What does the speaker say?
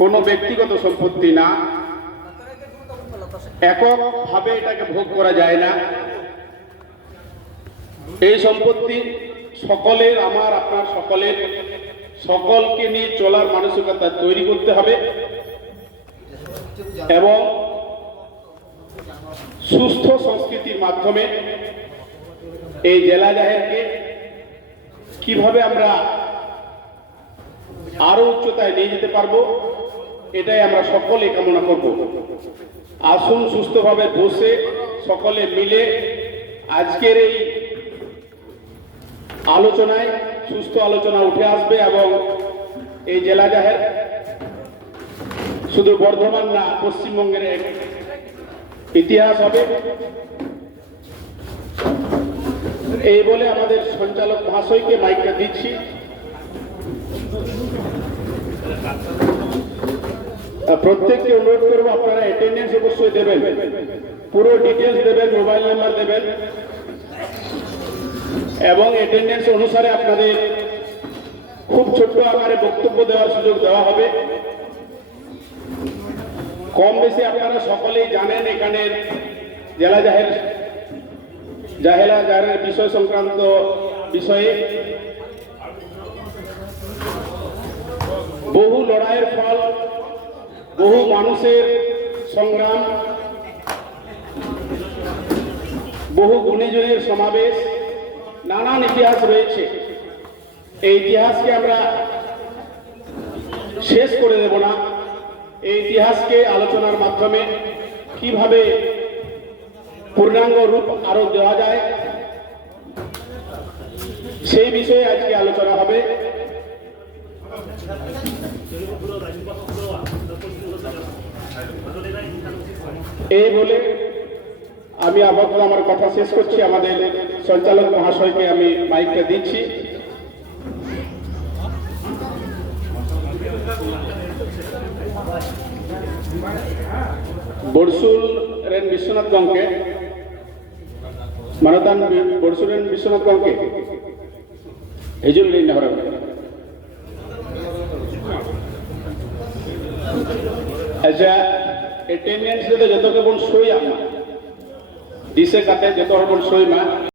কোনো ব্যক্তিগত সম্পত্তি না, এককভাবে এটাকে ভোগ করা যায় না। এই সম্পত্তি সকলের, আমার আপনার সকলের, সকলকে নিয়ে চলার মানসিকতা তৈরি করতে হবে এবং সুস্থ সংস্কৃতির মাধ্যমে এই জেলা জাহেরকে কিভাবে আমরা আরো উচ্চতায় নিয়ে যেতে পারবো, এটাই আমরা সকলে কামনা করব। আসুন সুস্থভাবে বসে সকলে মিলে আজকের এই আলোচনায় সুস্থ আলোচনা উঠে আসবে এবং এই জেলা জাহের শুধু বর্ধমান না, পশ্চিমবঙ্গের এক ইতিহাস হবে। এই বলে আমাদের সঞ্চালক মহাশয়কে মাইকটা দিচ্ছি। প্রত্যেককে অনুরোধ করবো আপনারা অ্যাটেন্ডেন্স অবশ্যই দেবেন, পুরো ডিটেলস দেবেন, মোবাইল নাম্বার দেবেন এবং অ্যাটেন্ডেন্স অনুসারে আপনাদের খুব ছোট্ট আকারে বক্তব্য দেওয়ার সুযোগ দেওয়া হবে। কম বেশি আপনারা সকলেই জানেন এখানের জেলা জাহেরের বিষয় সংক্রান্ত বিষয়ে বহু লড়াইয়ের ফল, বহু মানুষের সংগ্রাম, বহু গুণীজনের সমাবেশ, নানান ইতিহাস রয়েছে। এই ইতিহাসকে আমরা শেষ করে দেব না। এই ইতিহাসকে আলোচনার মাধ্যমে কিভাবে পূর্ণাঙ্গ রূপ আরো দেওয়া যায় সেই বিষয়ে আজকে আলোচনা হবে। এই বলে আমি আপাতত আমার কথা শেষ করছি। আমাদের সঞ্চালক মহাশয়কে আমি মাইকটা দিচ্ছি। বড়সুল রেন বিশ্বনাথ গঙ্কে, মানতান বড়সুল রেন বিশ্বনাথ গঙ্কে হিজুল রেন হরে আচ্ছা এটেন্ডেন্স ᱨᱮᱫᱚ ᱡᱚᱛᱚ ᱜᱮᱵᱚᱱ ᱥᱳᱭᱟ ᱢᱟ, ᱫᱤᱥᱟᱹ ᱠᱟᱛᱮ ᱡᱚᱛᱚ ᱦᱚᱲ ᱵᱚᱱ ᱥᱳᱭ ᱢᱟ।